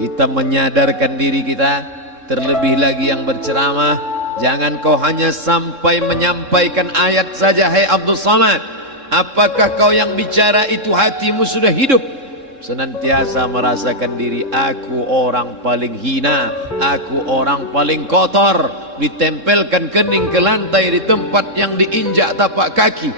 Kita menyadarkan diri kita, terlebih lagi yang berceramah, jangan kau hanya sampai menyampaikan ayat saja. Hai Abdul Samad, apakah kau yang bicara itu hatimu sudah hidup? Senantiasa merasakan diri, aku orang paling hina, aku orang paling kotor, ditempelkan kening ke lantai di tempat yang diinjak tapak kaki,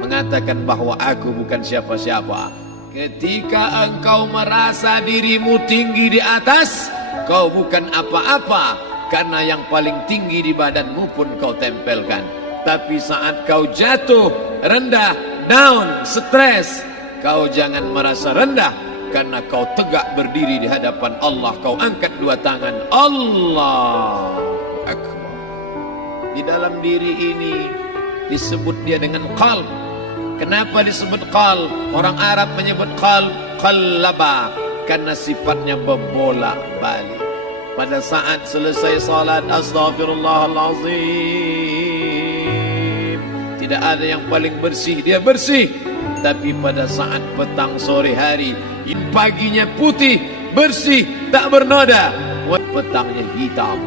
mengatakan bahwa aku bukan siapa-siapa. Ketika engkau merasa dirimu tinggi di atas, kau bukan apa-apa, karena yang paling tinggi di badanmu pun kau tempelkan. Tapi saat kau jatuh, rendah, down, stres, kau jangan merasa rendah, karena kau tegak berdiri di hadapan Allah. Kau angkat dua tangan, Allah Akbar. Di dalam diri ini disebut dia dengan qalb. Kenapa disebut qalb? Orang Arab menyebut qalb qallaba, karena sifatnya berbolak balik. Pada saat selesai salat, astaghfirullahalazim, tidak ada yang paling bersih, dia bersih. Tapi pada saat petang sore hari, paginya putih, bersih, tak bernoda, petangnya hitam.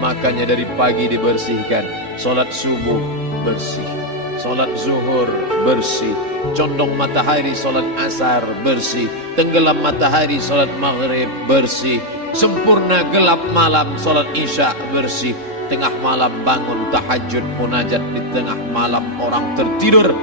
Makanya dari pagi dibersihkan. Solat subuh bersih, solat zuhur bersih, condong matahari solat asar bersih, tenggelam matahari solat maghrib bersih, sempurna gelap malam solat isya bersih, tengah malam bangun tahajud munajat di tengah malam orang tertidur.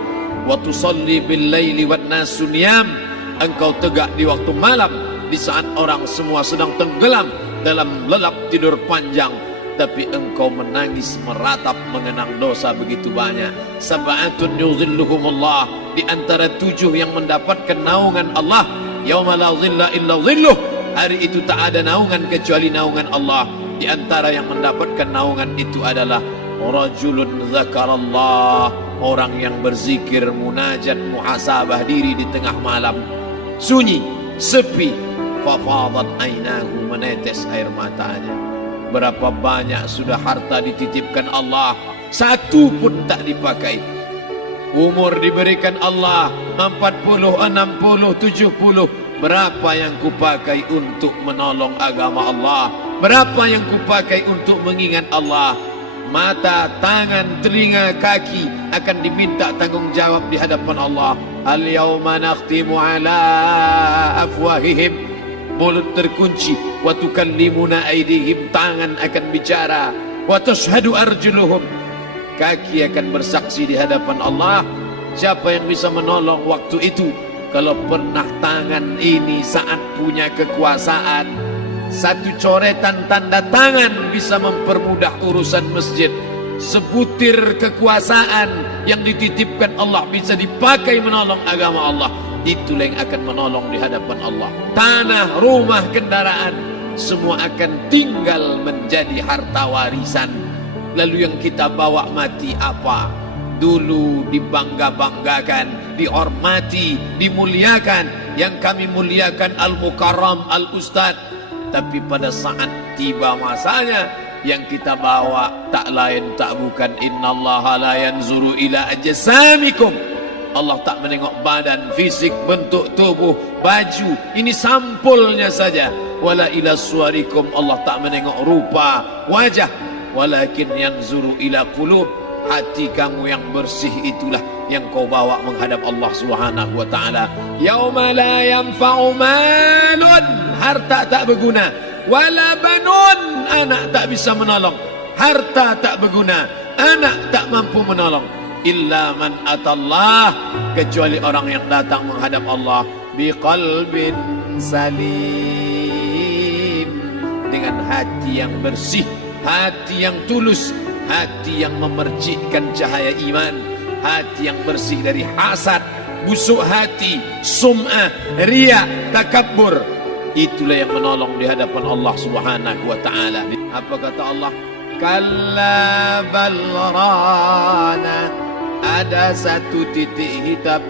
Wa tusalli bil laili wan nasu niyam, engkau tegak di waktu malam di saat orang semua sedang tenggelam dalam lelap tidur panjang, tapi engkau menangis meratap mengenang dosa begitu banyak. Sab'atun yuzilluhumullah, di antara 7 yang mendapatkan naungan Allah. Yauma la zilla illa zilluh, hari itu tak ada naungan kecuali naungan Allah. Di antara yang mendapatkan naungan itu adalah rajulun zakarallah, orang yang berzikir, munajat, muhasabah diri di tengah malam, sunyi, sepi, fafadat ainahu, menetes air matanya. Berapa banyak sudah harta dititipkan Allah, satu pun tak dipakai. Umur diberikan Allah 40, 60, 70. Berapa yang kupakai untuk menolong agama Allah? Berapa yang kupakai untuk mengingat Allah? Mata, tangan, telinga, kaki akan diminta tanggung jawab di hadapan Allah. Al-yawma nakhtimu ala afwahihim, mulut terkunci, wa tukallimuna aydihim, tangan akan bicara, wa tashhadu arjuluhum, kaki akan bersaksi di hadapan Allah. Siapa yang bisa menolong waktu itu? Kalau pernah tangan ini saat punya kekuasaan, satu coretan tanda tangan bisa mempermudah urusan masjid. Sebutir kekuasaan yang dititipkan Allah bisa dipakai menolong agama Allah. Itulah yang akan menolong di hadapan Allah. Tanah, rumah, kendaraan, semua akan tinggal menjadi harta warisan. Lalu yang kita bawa mati apa? Dulu dibangga-banggakan, dihormati, dimuliakan. Yang kami muliakan Al-Mukarram, Al-Ustadz. Tapi pada saat tiba masanya, yang kita bawa tak lain tak bukan, innallaha la yanzuru ila ajsamikum, Allah tak menengok badan, fisik, bentuk tubuh, baju, ini sampulnya saja. Wala ila suwarikum, Allah tak menengok rupa, wajah. Walakin yanzuru ila qulub, hati kamu yang bersih itulah yang kau bawa menghadap Allah Subhanahu wa taala. Yauma la yanfa'u malun, harta tak berguna, wala banun, anak tak bisa menolong. Harta tak berguna, anak tak mampu menolong. Illa man atallah, kecuali orang yang datang menghadap Allah biqalbin salim, dengan hati yang bersih, hati yang tulus, hati yang memercikkan cahaya iman, hati yang bersih dari hasad, busuk hati, sum'ah, riya, takabbur. Itulah yang menolong di hadapan Allah Subhanahu wa taala. Apa kata Allah? Kalla bal rana, ada satu titik hitam,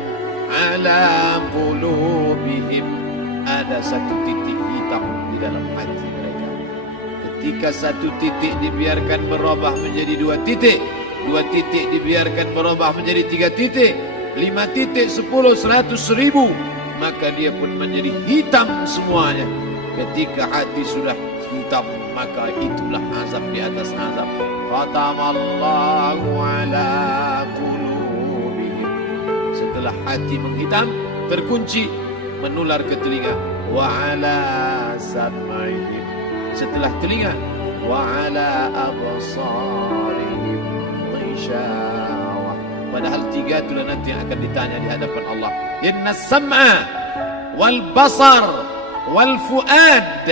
ala qulubihim, ada satu titik hitam di dalam hati mereka. Ketika satu titik dibiarkan berubah menjadi 2 titik, 2 titik dibiarkan berubah menjadi 3 titik, 5 titik, 10, 100, 1000, maka dia pun menjadi hitam semuanya. Ketika hati sudah hitam, maka itulah azab di atas azab. Khatamallahu ala qulubihim. Setelah hati menghitam, terkunci, menular ke telinga. Wa ala sam'ihim. Setelah telinga, wa ala absarihim ghishawah. Padahal tiga itulah nanti yang akan ditanya di hadapan Allah. Inna sam'a wal basar wal fuad.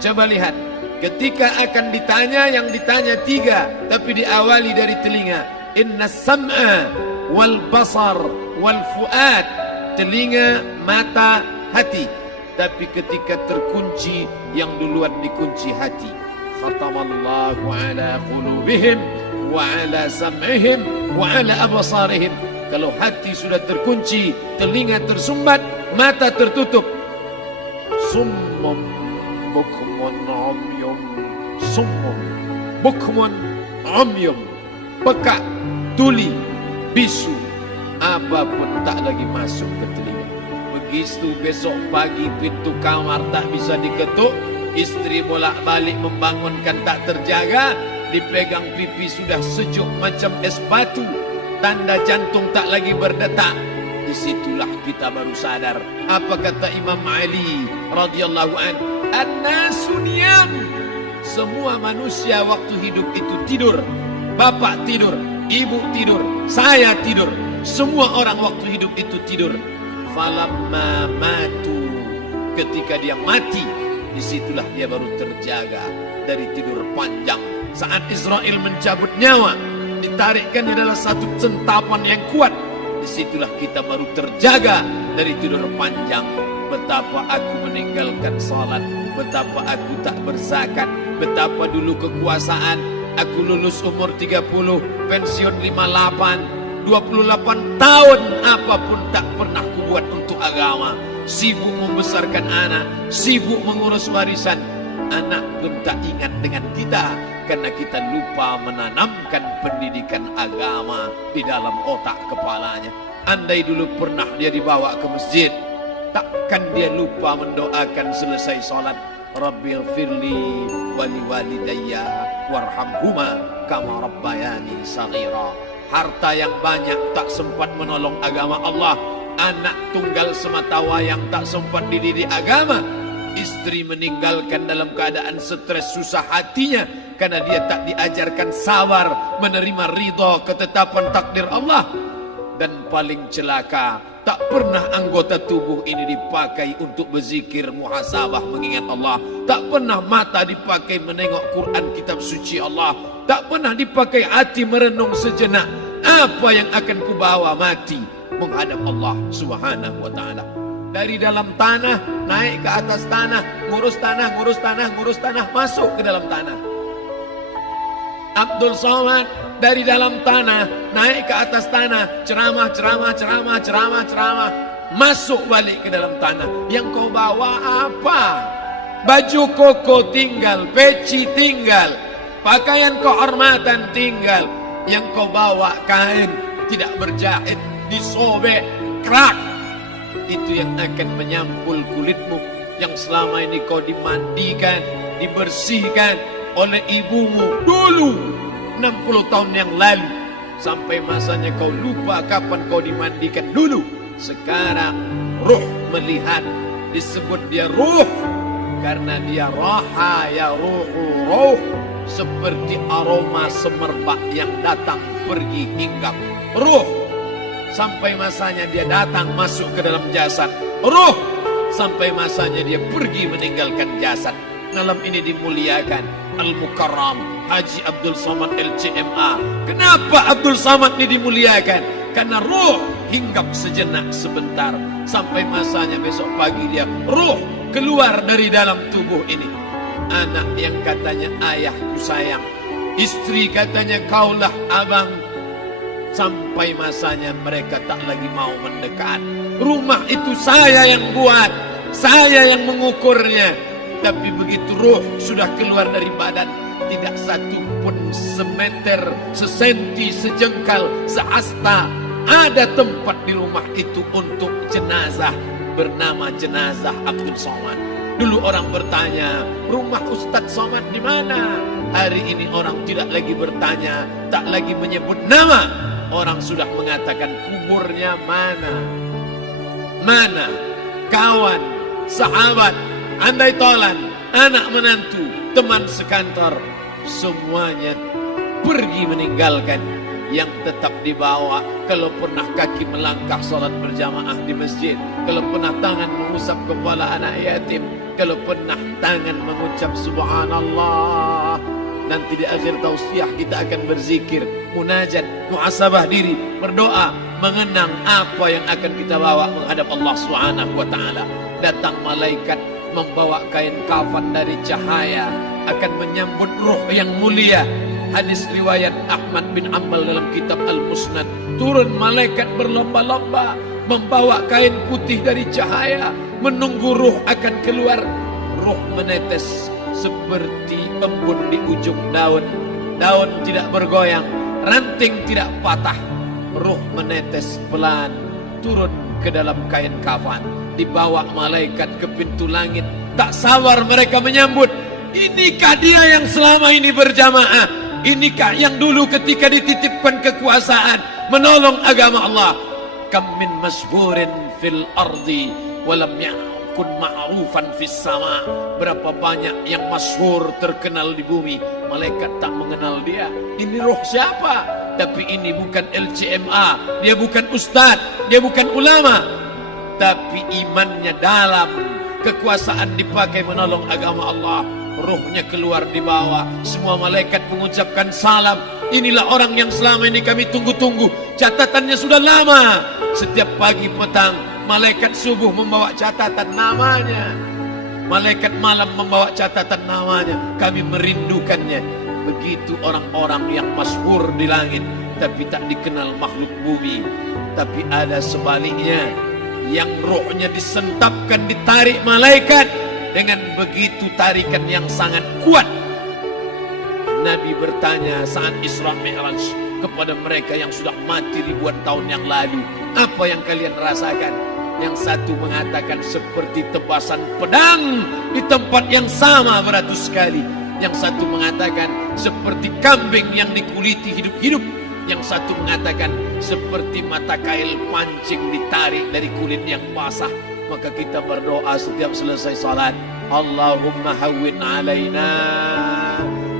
Coba lihat, ketika akan ditanya, yang ditanya tiga, tapi diawali dari telinga. Inna sam'a wal basar wal fuad. Telinga, mata, hati. Tapi ketika terkunci, yang duluan dikunci hati. Khatamallahu ala qulubihim wa ala sam'ihim wa ala absarihim. Kalau hati sudah terkunci, telinga tersumbat, mata tertutup. Summum bukmun umyum. Summum bukmun umyum. Pekak, tuli, bisu, apapun tak lagi masuk ke telinga. Begitu besok pagi pintu kamar tak bisa diketuk, istri bolak-balik membangunkan tak terjaga, dipegang pipi sudah sejuk macam es batu, tanda jantung tak lagi berdetak. Disitulah kita baru sadar apa kata Imam Ali radhiyallahu anhu, an-nasu niyam. Semua manusia waktu hidup itu tidur. Bapak tidur, ibu tidur, saya tidur. Semua orang waktu hidup itu tidur. Falamma matu, ketika dia mati, disitulah dia baru terjaga dari tidur panjang. Saat Israel mencabut nyawa, ditarikkan di dalam satu centapan yang kuat, disitulah kita baru terjaga dari tidur panjang. Betapa aku meninggalkan salat, betapa aku tak berzakat, betapa dulu kekuasaan, aku lulus umur 30, pensiun 58, 28 tahun, apapun tak pernah kubuat untuk agama. Sibuk membesarkan anak, sibuk mengurus warisan. Anak pun tak ingat dengan kita, karena kita lupa menanamkan pendidikan agama di dalam otak kepalanya. Andai dulu pernah dia dibawa ke masjid, takkan dia lupa mendoakan selesai sholat, Rabbighfirli wali walidayya warhamhuma kama rabbayani saghira. Harta yang banyak tak sempat menolong agama Allah. Anak tunggal semata wayang tak sempat dididik agama. Istri meninggalkan dalam keadaan stres susah hatinya, karena dia tak diajarkan sabar menerima ridha ketetapan takdir Allah. Dan paling celaka, tak pernah anggota tubuh ini dipakai untuk berzikir, muhasabah, mengingat Allah. Tak pernah mata dipakai menengok Quran, kitab suci Allah. Tak pernah dipakai hati merenung sejenak, apa yang akan kubawa mati menghadap Allah subhanahu wa ta'ala. Dari dalam tanah, naik ke atas tanah, ngurus tanah, ngurus tanah, ngurus tanah, masuk ke dalam tanah. Abdul Somad dari dalam tanah, naik ke atas tanah, ceramah, ceramah, ceramah, ceramah, ceramah, masuk balik ke dalam tanah. Yang kau bawa apa? Baju koko tinggal, peci tinggal, pakaian kehormatan tinggal. Yang kau bawa kain tidak berjahit, disobek, kerak. Itu yang akan menyampul kulitmu, yang selama ini kau dimandikan, dibersihkan oleh ibumu dulu 60 tahun yang lalu. Sampai masanya kau lupa kapan kau dimandikan dulu. Sekarang ruh melihat, disebut dia ruh karena dia raha ya ruhu ruh, seperti aroma semerbak yang datang pergi hinggap. Ruh sampai masanya dia datang masuk ke dalam jasad. Ruh sampai masanya dia pergi meninggalkan jasad. Malam ini dimuliakan Al-Mukarram Haji Abdul Somad LCMA. Kenapa Abdul Somad ini dimuliakan? Karena ruh hinggap sejenak sebentar, sampai masanya besok pagi dia ruh keluar dari dalam tubuh ini. Anak yang katanya ayahku sayang, istri katanya kaulah abang, sampai masanya mereka tak lagi mau mendekat. Rumah itu saya yang buat, saya yang mengukurnya. Tapi begitu ruh sudah keluar dari badan, tidak satu pun semeter, sesenti, sejengkal, sehasta ada tempat di rumah itu untuk jenazah bernama jenazah Abdul Somad. Dulu orang bertanya, rumah Ustadz Somad di mana? Hari ini orang tidak lagi bertanya, tak lagi menyebut nama. Orang sudah mengatakan kuburnya mana. Mana kawan, sahabat, andai tolan, anak menantu, teman sekantor, semuanya pergi meninggalkan. Yang tetap dibawa, kalau pernah kaki melangkah salat berjamaah di masjid, kalau pernah tangan mengusap kepala anak yatim, kalau pernah tangan mengucap subhanallah. Nanti di akhir tausiah kita akan berzikir, munajat, muhasabah diri, berdoa, mengenang apa yang akan kita bawa menghadap Allah Subhanahu wa taala. Datang malaikat membawa kain kafan dari cahaya, akan menyambut ruh yang mulia. Hadis riwayat Ahmad bin Ambal dalam kitab Al-Musnad. Turun malaikat berlomba-lomba membawa kain putih dari cahaya, menunggu ruh akan keluar. Ruh menetes seperti embun di ujung daun. Daun tidak bergoyang, ranting tidak patah. Ruh menetes pelan turun ke dalam kain kafan, dibawa malaikat ke pintu langit. Tak sabar mereka menyambut. Inikah dia yang selama ini berjamaah? Inikah yang dulu ketika dititipkan kekuasaan menolong agama Allah? Kam min masyhurin fil ardi walam yakun ma'rufan fis sama. Berapa banyak yang masyhur terkenal di bumi, malaikat tak mengenal dia. Ini roh siapa? Tapi ini bukan LCMA, dia bukan ustaz, dia bukan ulama, tapi imannya dalam. Kekuasaan dipakai menolong agama Allah. Ruhnya keluar di bawah. Semua malaikat mengucapkan salam. Inilah orang yang selama ini kami tunggu-tunggu. Catatannya sudah lama. Setiap pagi petang malaikat subuh membawa catatan namanya. Malaikat malam membawa catatan namanya. Kami merindukannya. Begitu orang-orang yang masyhur di langit tapi tak dikenal makhluk bumi. Tapi ada sebaliknya, yang rohnya disentapkan, ditarik malaikat dengan begitu tarikan yang sangat kuat. Nabi bertanya saat Isra Mi'raj kepada mereka yang sudah mati ribuan tahun yang lalu, apa yang kalian rasakan? Yang satu mengatakan seperti tebasan pedang di tempat yang sama beratus kali. Yang satu mengatakan seperti kambing yang dikuliti hidup-hidup. Yang satu mengatakan seperti mata kail pancing ditarik dari kulit yang basah. Maka kita berdoa setiap selesai salat, Allahumma hawwin alaina,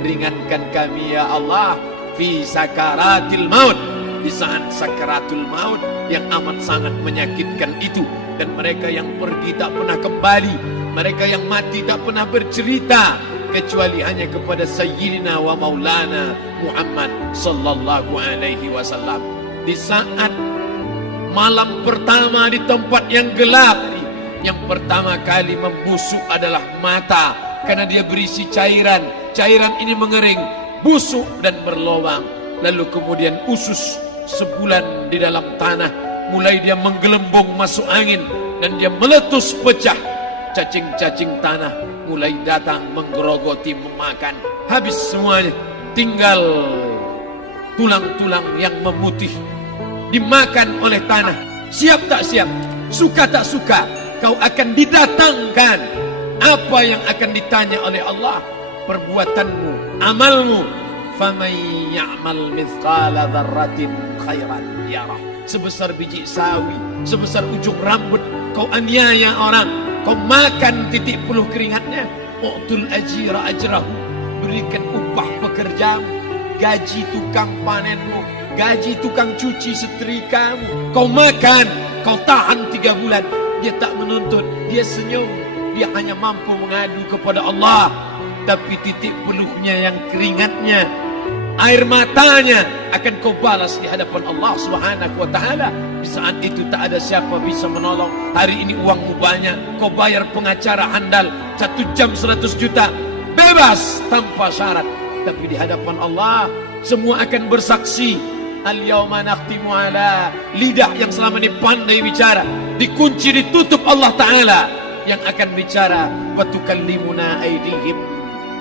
ringankan kami ya Allah, fi sakaratil maut, di saat sakaratul maut yang amat sangat menyakitkan itu. Dan mereka yang pergi tak pernah kembali, mereka yang mati tak pernah bercerita, kecuali hanya kepada Sayyidina wa Maulana Muhammad sallallahu alaihi wasallam. Di saat malam pertama di tempat yang gelap, yang pertama kali membusuk adalah mata, karena dia berisi cairan. Cairan ini mengering, busuk dan berlubang. Lalu kemudian usus sebulan di dalam tanah, mulai dia menggelembung masuk angin dan dia meletus pecah. Cacing-cacing tanah mulai datang menggerogoti, memakan. Habis semuanya, tinggal tulang-tulang yang memutih dimakan oleh tanah. Siap tak siap, suka tak suka, kau akan didatangkan. Apa yang akan ditanya oleh Allah? Perbuatanmu, amalmu. Faman ya'mal mithqala dzarratin khairan yarah. Sebesar biji sawi, sebesar ujung rambut, kau aniaya orang, kau makan titik puluh keringatnya. U'tul ajira ajrahu, berikan upah pekerjamu, gaji tukang panenmu, gaji tukang cuci setrikamu. Kau makan, kau tahan 3 bulan. Dia tak menuntut, dia senyum. Dia hanya mampu mengadu kepada Allah. Tapi titik peluhnya yang keringatnya, air matanya akan kau balas di hadapan Allah Subhanahu wa ta'ala. Di saat itu tak ada siapa bisa menolong. Hari ini uangmu banyak, kau bayar pengacara handal 1 jam 100 juta, bebas tanpa syarat. Tapi di hadapan Allah semua akan bersaksi. Al-yawma nakhtimu ala, lidah yang selama ini pandai bicara dikunci, ditutup Allah Ta'ala yang akan bicara. Wa tukallimuna aydihim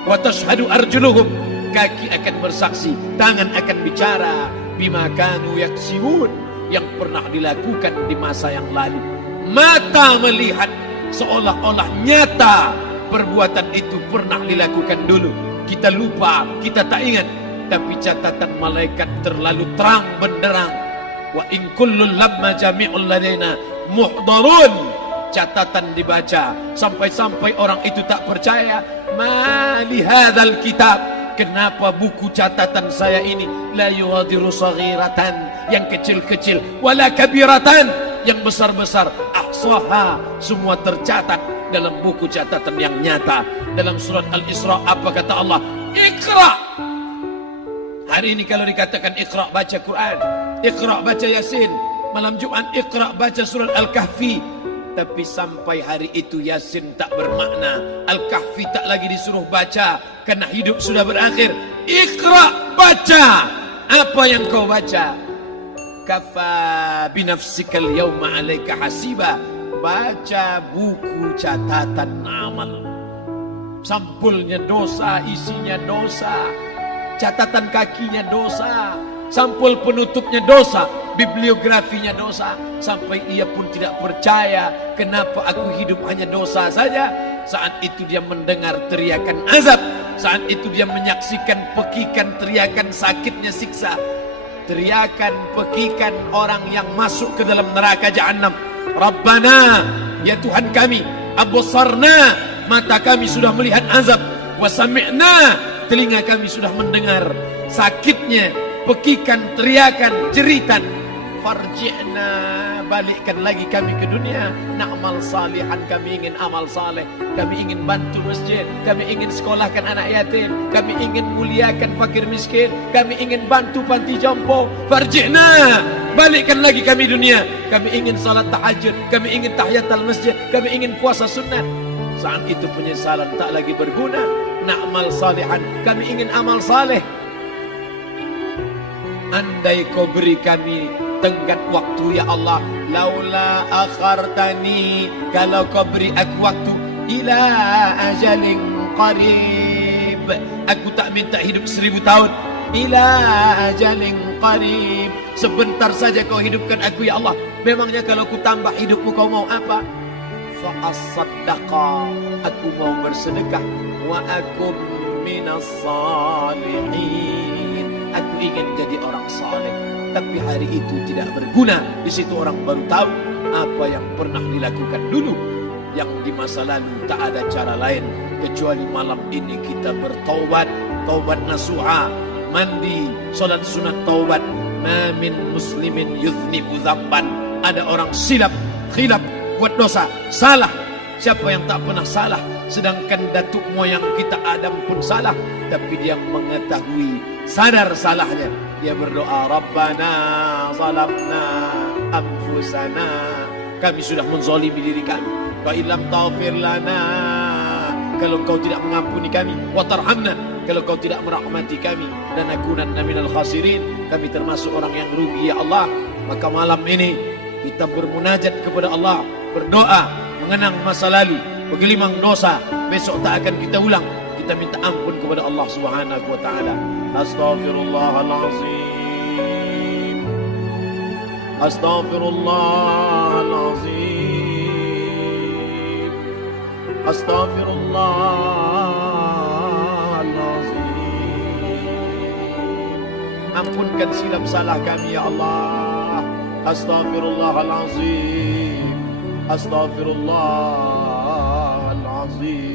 wa tashhadu arjuluhum, kaki akan bersaksi, tangan akan bicara. Bima kanu yaksibun, yang pernah dilakukan di masa yang lalu. Mata melihat seolah-olah nyata perbuatan itu pernah dilakukan dulu. Kita lupa, kita tak ingat. Tapi catatan malaikat terlalu terang benderang. Wa in kullun lamma jami'ul ladaina muhdarun. Catatan dibaca sampai-sampai orang itu tak percaya. Ma li hadzal kitab, kenapa buku catatan saya ini la yughadiru saghiratan, yang kecil-kecil, wala kabiratan, yang besar-besar, ahsaha, semua tercatat dalam buku catatan yang nyata. Dalam surat Al-Isra apa kata Allah? Iqra. Hari ini kalau dikatakan Iqra, baca Quran, Iqra, baca Yasin. Malam Jumat Iqra, baca surat Al-Kahfi. Tapi sampai hari itu Yasin tak bermakna, Al-Kahfi tak lagi disuruh baca, karena hidup sudah berakhir. Iqra, baca. Apa yang kau baca? Kafa binafsikal yawma alaika hasiba. Baca buku catatan amal. Sampulnya dosa, isinya dosa. Catatan kakinya dosa, sampul penutupnya dosa, bibliografinya dosa. Sampai ia pun tidak percaya, kenapa aku hidup hanya dosa saja. Saat itu dia mendengar teriakan azab. Saat itu dia menyaksikan pekikan teriakan sakitnya siksa. Teriakan pekikan orang yang masuk ke dalam neraka Jahannam. Rabbana, ya Tuhan kami, absarna, mata kami sudah melihat azab, wa sami'na, telinga kami sudah mendengar sakitnya pekikan teriakan jeritan. Farji'na, balikkan lagi kami ke dunia. Na'mal salihan, kami ingin amal saleh, kami ingin bantu masjid, kami ingin sekolahkan anak yatim, kami ingin muliakan fakir miskin, kami ingin bantu panti jompo. Farji'na, balikkan lagi kami dunia. Kami ingin salat tahajud, kami ingin tahiyatul masjid, kami ingin puasa sunat. Saat itu penyesalan tak lagi berguna. Na'mal salihan, kami ingin amal saleh. Andai kau beri kami tenggat waktu ya Allah, laula akhartani, kalau kau beri aku waktu, ila ajalin qarib, aku tak minta hidup 1000 tahun, ila ajalin qarib, sebentar saja kau hidupkan aku ya Allah. Memangnya kalau ku tambah hidupmu kau mau apa? Fa asaddaqa, aku mau bersedekah, wa akum minas salihin, aku ingin jadi orang saleh. Tapi hari itu tidak berguna. Di situ orang baru tahu apa yang pernah dilakukan dulu, yang di masa lalu tak ada cara lain kecuali malam ini kita bertaubat, taubat nasuha, mandi, salat sunat taubat. Ma min muslimin yuznibu dzamban, ada orang silap, khilaf, buat dosa, salah. Siapa yang tak pernah salah? Sedangkan datuk moyang kita Adam pun salah, tapi dia mengetahui, sadar salahnya. Dia berdoa, Rabbana zalamna anfusana, kami sudah menzalimi diri kami. Wa illam taghfir lana, kalau kau tidak mengampuni kami. Wa tarhamna, kalau kau tidak merahmati kami. Dan nakunanna minal khasirin, kami termasuk orang yang rugi ya Allah. Maka malam ini kita bermunajat kepada Allah, berdoa, mengenang masa lalu, bergelimang dosa, besok tak akan kita ulang. Kita minta ampun kepada Allah Subhanahu wa taala. Astaghfirullahalazim, astaghfirullahalazim, astaghfirullahalazim. Ampunkan silap salah kami ya Allah. Astaghfirullahalazim, astaghfirullahalazim.